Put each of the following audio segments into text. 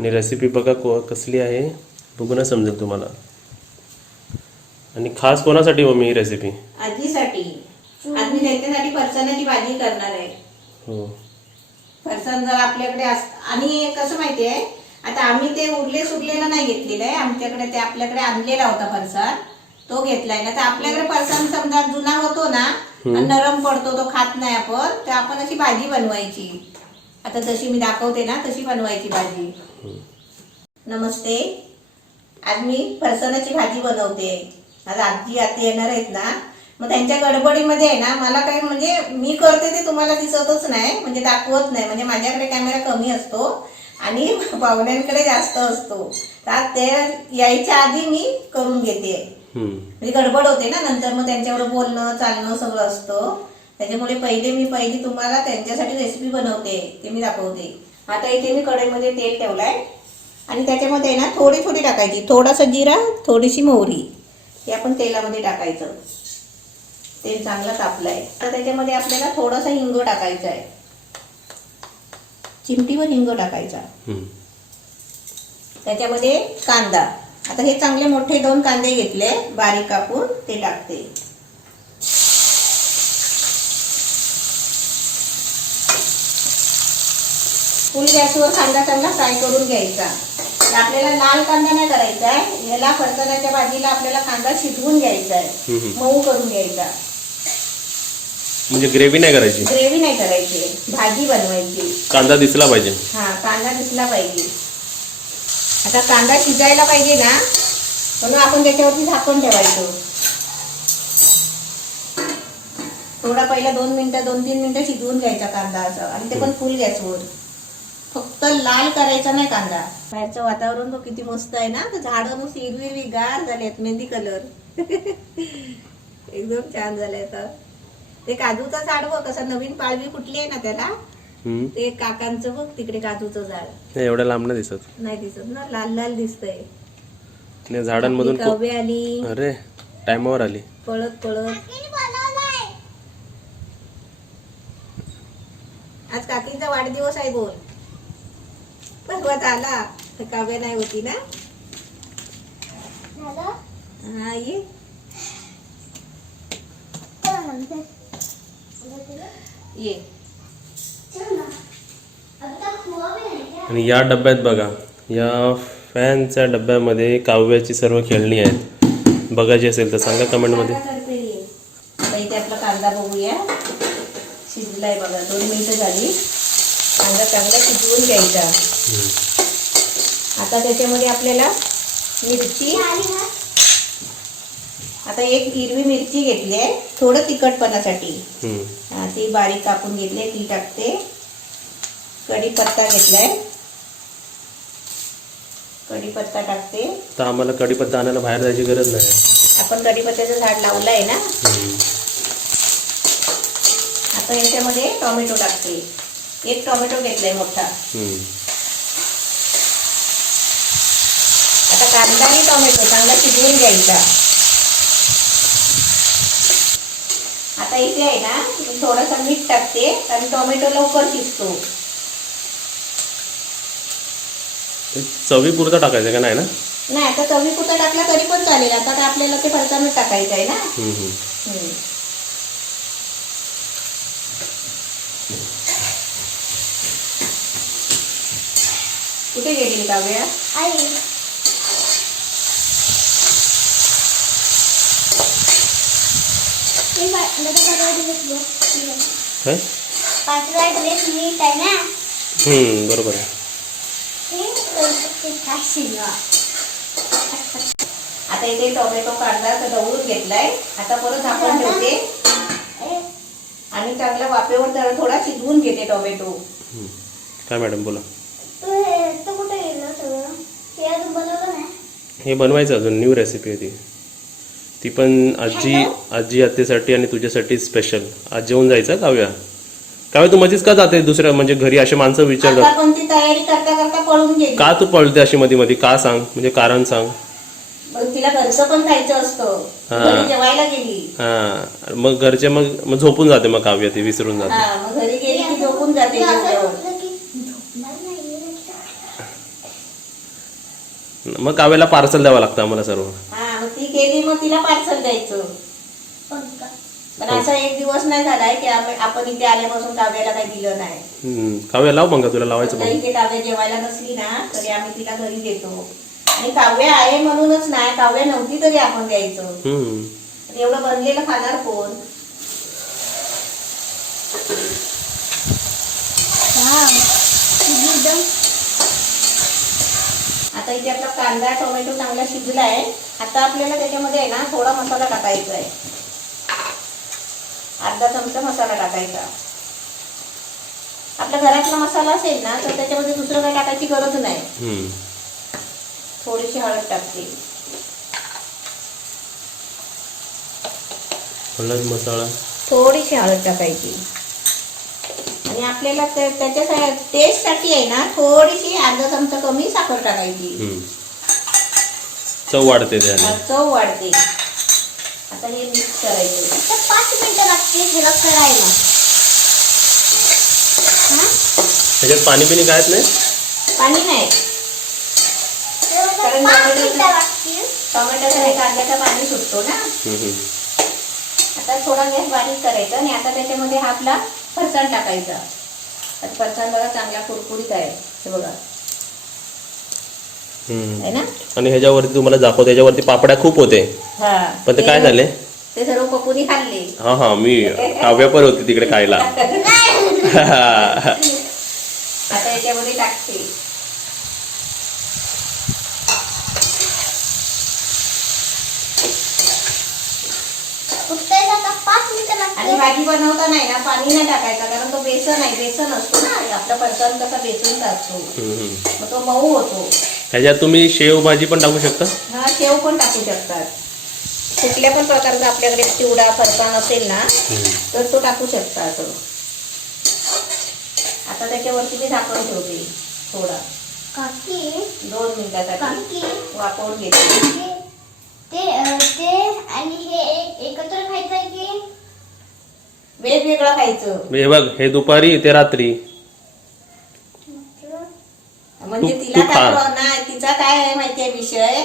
आणि रेसिपी बघा कसली आहे बघू ना समजेल तुम्हाला. आणि खास कोणासाठी मम्मी ही रेसिपी? आजीसाठी. आज मी त्यांच्यासाठी फरसाणाची भाजी करणार आहे. हो. फरसाण जर आपल्याकडे आणि कसं माहितीये, आता आम्ही ते उरले सुरलेलं नाही घेतलेलं आहे. आमच्याकडे ते आपल्याकडे आणलेला होता फरसाण, तो घेतलाय ना. तर आपल्याकडे फरसाण समजा जुना होतो ना, नरम पडतो, तो खात नाही आपण, तर आपण अशी भाजी बनवायची. आता जशी मी दाखवते ना तशी बनवायची भाजी. नमस्ते. आज मी फरसाणाची भाजी बनवते. आज आजी आते येणार आहेत ना, मग त्यांच्या गडबडीमध्ये आहे ना, मला काही म्हणजे मी करते ते तुम्हाला दिसतच नाही, म्हणजे दाखवत नाही. म्हणजे माझ्याकडे कॅमेरा कमी असतो आणि पाहुण्यांकडे जास्त असतो. तर ते यायच्या आधी मी करून घेते. म्हणजे गडबड होते ना नंतर, मग त्यांच्यावर बोलणं चालणं सगळं असतं. त्याच्यामुळे पहिली तुम्हाला त्यांच्यासाठी रेसिपी बनवते, ते मी दाखवते. आता इथे मी कढईमध्ये तेल ठेवलाय आणि त्याच्यामध्ये ना थोडी टाकायची. थोडासा जिरा, थोडीशी मोहरी, हे आपण तेलामध्ये टाकायचं. तेल चांगलं तापलंय. तर त्याच्यामध्ये आपल्याला थोडासा हिंग टाकायचा आहे. चिमटीवर हिंग टाकायचा. त्याच्यामध्ये कांदा. आता हे चांगले मोठे 2 कांदे घेतले बारीक कापून, ते टाकते. फुल गॅसवर कांदा चांगला फ्राय करून घ्यायचा. आपल्याला लाल कांदा नाही करायचा आहे. याला फरसाणाच्या भाजीला आपल्याला कांदा शिजवून घ्यायचा आहे, मऊ करून घ्यायचा. म्हणजे ग्रेव्ही नाही करायची? ग्रेव्ही नाही करायची, भाजी बनवायची. कांदा दिसला पाहिजे. हा, कांदा दिसला पाहिजे. आता कांदा शिजायला पाहिजे ना, म्हणून आपण त्याच्यावरती झाकण ठेवायचं. थोडा पहिला 2-3 मिनिटं शिजवून घ्यायचा कांदा असं, आणि ते पण फुल गॅसवर. फक्त लाल करायचा नाही कांदा. बाहेरचं वातावरण तो किती मस्त आहे ना, तर झाडं नुसती हिरवी गार झालेत, मेहंदी कलर. एकदम छान झालंय. तर ते काजूचं झाड बघ, कसं नवीन पाळवी फुटली आहे ना त्याला, ते काकांचं बघ तिकडे काजूचं झाड. एवढ्या लांब नाही दिसत. नाही दिसत ना, लाल लाल दिसतंय. झाडांमधून कव्वे आली. अरे टाइमावर आली पळत. आज काकींचा वाढदिवस आहे, बोल. परवात आला तर काव्य नाही होती ना. हा, ये. ये. आणि या डब्यात बघा, या फॅनच्या डब्यामध्ये काव्याची सर्व खेळणी आहेत. बघायची असेल तर सांगा कमेंटमध्ये. आता इथे आपला कांदा बघूया, शिजलाय बघा. 2 मिनिटं झाली. कांदा चांगला शिजवून घ्यायचा. आता त्याच्यामध्ये आपल्याला मिरची, आता 1 हिरवी मिरची घेतली आहे थोडं तिखटपणासाठी, ती बारीक कापून घेतली, ती टाकते. कढीपत्ता घेतलाय, कढीपत्ता टाकते. तर आम्हाला कढीपत्ता आणायला बाहेर जायची गरज नाही, आपण कढीपत्त्याचं झाड लावलं आहे ना. आता याच्यामध्ये टोमॅटो टाकते. 1 टोमॅटो घेतलाय मोठा. आता कांदा आणि टोमॅटो चांगला शिजवून घ्यायचा. आता इथे आहे ना, थोडंसं मीठ टाकते, आणि टोमॅटो लवकर शिजतो. चवीपुरता टाकायचं का नाही ना? नाही, आता चवीपुरता टाकला तरी पण चालेल. आता काय आपल्याला ते फरसाणच टाकायचं आहे ना. कुठे गेली काव्या? आई. बरोबर आहे. आता इथे टोमॅटो काढला तर ढवळून घेतलाय. आता परत झाकण ठेवते आणि चांगला वाफेवर थोडा शिजवून घेते टोमॅटो. काय मॅडम बोला. हे बनवायचं अजून, न्यू रेसिपी आहे ती पण आजी आत्तेसाठी आणि तुझ्यासाठी स्पेशल. आज जेवून जायचं काव्या. काव्या, तू मध्येच का जाते दुसऱ्या, म्हणजे घरी असे माणसं विचारतात. पण ती तयारी करता पळून गेली. का तू पळते अशी मध्ये का सांग, म्हणजे कारण सांग. तिला घरचं पण खायचं असतं, जेवायला गेली. हा, मग घरचे मग झोपून जाते. मग काव्य ती विसरून जाते. मग घरी गेली की झोपून जाते. मग काव्याला पार्सल द्यावं लागतं आम्हाला सर्व. हा मग ती गेली मग तिला पार्सल द्यायचं. पण असा एक दिवस नाही झालाय की आपण इथे आल्यापासून काव्याला काही दिलं नाही. काव्या लाव मग, तुला लावायचं जरी मग. ते काव्या जेवायला नसली ना तरी आम्ही तिला घरी देतो. आणि काव्य आहे म्हणूनच नाही, काव्य नव्हती तरी आपण द्यायचं. एवढं बनलेलं खाणार कोण? आता इथे आपला कांदा टोमॅटो चांगला शिजलाय. आता आपल्याला त्याच्यामध्ये आहे ना थोडा मसाला टाकायचा आहे. अर्धा चमचा मसाला टाकायचा. आपल्या घरातला मसाला असेल ना तर त्याच्यामध्ये दुसरं काही टाकायची गरज नाही. थोडीशी हळद टाकते. हळद मसाला थोडीशी हळद टाकायची. आणि आपल्याला त्याच्या टेस्ट साठी आहे ना थोडीशी अर्धा चमचा कमी साखर टाकायची. चव वाढते त्याने. चव वाढते. आता हे मिक्स करायचं. 5 मिनिटं लागते ह्याला करायला. त्याच्यात पाणी बिणी कायच नाही. पाणी नाही कारण टोमॅटोचा नाही कांद्याचा पाणी सुटतो ना. आता थोडा गॅस बारीक करायचा आणि आता त्याच्यामध्ये हा आपला फरसाण टाकायचा. फरसाण बघा चांगला कुरकुरीत आहे हे बघा है ना. आणि ह्याच्यावरती तुम्हाला दाखव, त्याच्यावरती पापड्या खूप होते. पण ते काय झाले? ते सर्व पप्पूनी खाल्ले. हा मी काव्या पण होती तिकडे खायला. आता याच्यामध्ये टाकते. आणि भाजी बनवता नाही ना पाणी नाही टाकायचं कारण तो बेसन आहे. बेसन असतो ना आपला फरसाण कसा बेसनचा असतो मग तो मऊ होतो. ह्याच्यात तुम्ही शेव भाजी पण टाकू शकता. हा शेव पण टाकू शकतात. कुठल्या पण प्रकारचा आपल्याकडे चिवडा फरसाण असेल ना तर तो टाकू शकता. असं आता त्याच्यावरती मी झाकण ठेवते थोडा 2 मिनिटासाठी वाफवून घेते. ते आणि हे एकत्र खायचं की वेगवेगळं खायचं. हे बघ, हे दुपारी ते रात्री. म्हणजे तू तिला खा. नाही तिचा काय आहे माहितीये विषय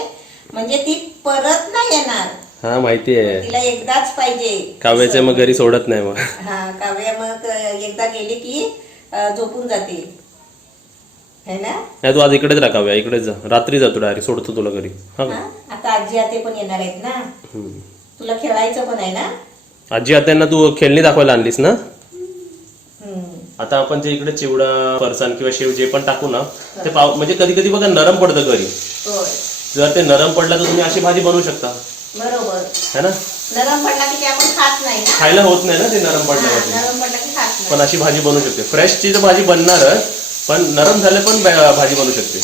म्हणजे ती परत नाही येणार. हा माहिती आहे. तिला एकदाच पाहिजे. काव्याचे मग घरी सोडत नाही मग. हा काव्या मग एकदा गेली की झोपून जाते है ना. नाही तू आज इकडेच राहा काव्या, इकडेच जा. रात्री जातो डायरेक्ट, सोडतो तुला घरी. हा, आता आजी आते पण येणार आहेत ना. तुला खेळायचं पण आहे ना. आजी आत्यांना तू खेळणी दाखवायला आणलीस ना. आता आपण जे इकडे चिवडा फरसाण किंवा शेव जे पण टाकू ना ते म्हणजे कधी कधी बघा नरम पडतं घरी. जर ते नरम पडलं तर तुम्ही अशी भाजी बनवू शकता. बरोबर है ना. नरम पडला की ते आपण खात नाही ना. खायला होत नाही ना ते नरम पडल्यावरती. नरम पडला की खात नाही. पण अशी भाजी बनवू शकते. फ्रेशची तर भाजी बनणारच पण नरम झाले पण भाजी बनवू शकते.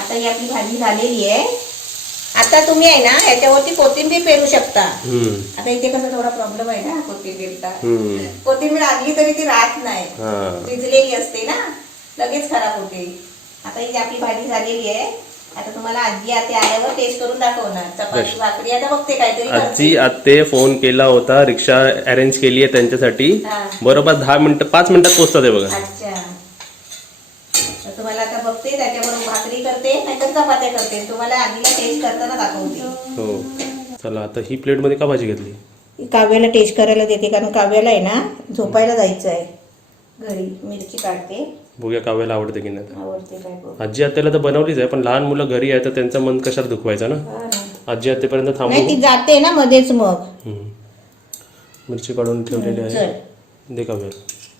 आता ही आपली भाजी झालेली आहे. आता तुम्ही आहे ना याच्यावरती कोथिंबीर पेरू शकता. आता इथे कसं थोडा प्रॉब्लेम आहे ना कोथिंबीरचा. कोथिंबीर आणली तरी ती राहत नाही. शिजलेली असते ना लगेच खराब होते. आता ही आपली भाजी झालेली आहे. आता तुम्हाला आजी आते आल्यावर टेस्ट करून दाखवणार. चपाती भाकरी आता बघते काहीतरी. आजी आते फोन केला होता, रिक्षा अरेंज केली आहे त्यांच्यासाठी. बरोबर 5 मिनिटात पोहोचतात बघा. अच्छा तुम्हाला आता बघते त्याच्याबरोबर भाकरी करते नाहीतर चपात्या करते. तुम्हाला आजीला टेस्ट करताना दाखवते. हो चला. आता ही प्लेट मध्ये का भाजी घेतली? काव्याला टेस्ट करायला देते कारण काव्याला आहे ना झोपायला जायचं आहे घरी. मिरची काढते. बघूया काव्याला आवडते की नाही. आवडते काय बघ. आजी आत्याला तर बनवलीच आहे पण लहान मुलं घरी आहे तर त्यांचं मन कशाला दुखवायचं ना. आजी आत्यापर्यंत नाही थांबू. ती जाते ना मध्येच मग. मिरची काढून ठेवलेली आहे. चल दे काव्या.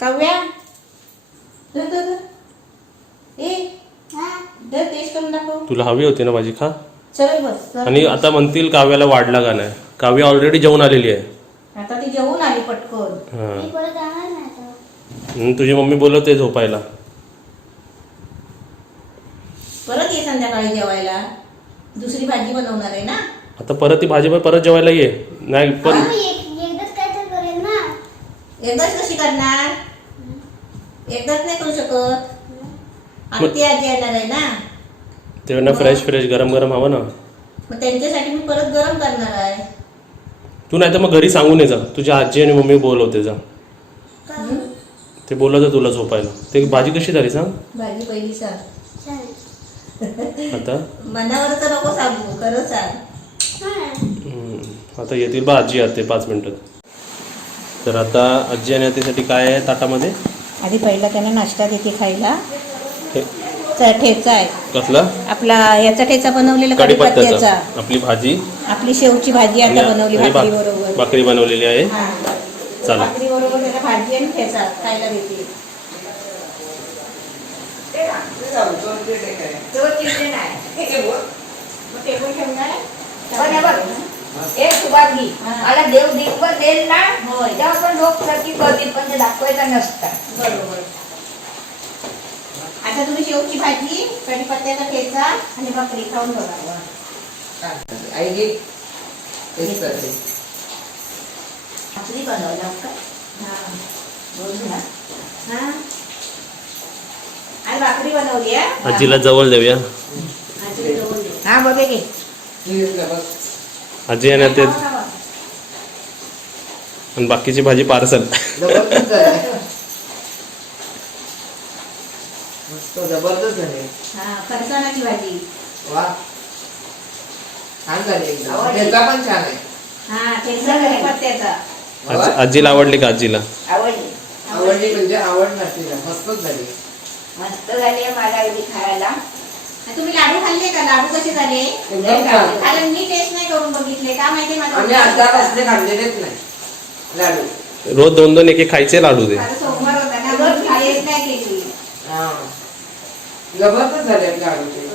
काव्या धर, धर, धर. ए धर टेस्ट करून दाखव. तुला हवी होती ना भाजी, खा. चल बस. आणि आता म्हणतील काव्याला वाढला का नाही. काव्या ऑलरेडी जेवून आलेली आहे. आता ती जेवून आली पटकन. मी परत जाणार नाही आता. तुझी मम्मी बोलवते झोपायला. परत ये संध्याकाळी जेवायला. दुसरी भाजी बनवणार आहे ना. आता परत ती भाजी परत जेवायला ये. नाही पण एकदाच काय तर करेल ना. एकदाच कशी करणार. एकदाच नाही करू शकत. आणि ती आजी येणार आहे ना. तेव्हा फ्रेश गरम गरम हवं ना. मग त्यांच्यासाठी मी परत गरम करणार आहे. तू नाही तर मग घरी सांगून ये जा. तुझ्या आजी आणि मम्मी बोलवते जा. ते बोलवते तुला झोपायला. ते भाजी कशी झाली सांग. भाजी पहिली सांग. आता मनावर तर नको सांगू, खरं सांग. आता येतील बा आजी आते 5 मिनिटात. तर आता आजी आणि आतेसाठी काय आहे ताटामध्ये? आधी पहिला त्यांना नाश्ता देते खायला. हे ठेचा आहे कसला? आपला याचा ठेचा बनवलेला कढीपत्त्याचा. कढीपत्त्याचा. आपली भाजी आपली शेवची भाजी आणि आता बनवली आणि भाकरी बरोबर. भाकरी बनवलेली आहे. चला. भाकरी बरोबर त्याला भाजी आणि ठेचा खायला देते. टेबल ठेवणार पण हे बघ, एक सुभाष घे. मला देव दिवस देईल ना, तेव्हा पण लोक प्रति करतील, पण ते दाखवायचं नसतं. बरोबर. आता तुम्ही शेवची भाजी, कढीपत्त्याचा ठेचा आणि भाकरी खाऊन बघा. आई घे. तेच करते. भाकरी बनवल्या का? हा. बोल ना. हा. आणि भाकरी बनवली आहे. आजीला जवळ देऊया. हा बघे घे. घेतलं बघ. आजी आणि आते आणि बाकीची भाजी पार्सल. जबरदस्त झाले. मस्त जबरदस्त झाले. हा, फरसाणाची भाजी. वा, छान झाली एकदम. ठेचा पण छान आहे. हा, ठेचा कढीपत्त्याचा. वा, आजीला आवडली का? आजीला आवडली. आवडली म्हणजे आवडणार तिला. मस्तच झाली. मस्त झाली आहे मला एवढी खायला. तुम्ही लाडू खाल्ले का? लाडू कसे झाले? एकदम छान. कारण मी टेस्ट नाही करून बघितले. का माहिती आम्ही आता कसले खाल्लेलेच नाही लाडू. रोज 2-2 एक खायचे लाडू दे. माझा सोमवार होता ना, म्हणून टेस्ट नाही केली. हा, जबरदस्त झाले लाडूचे.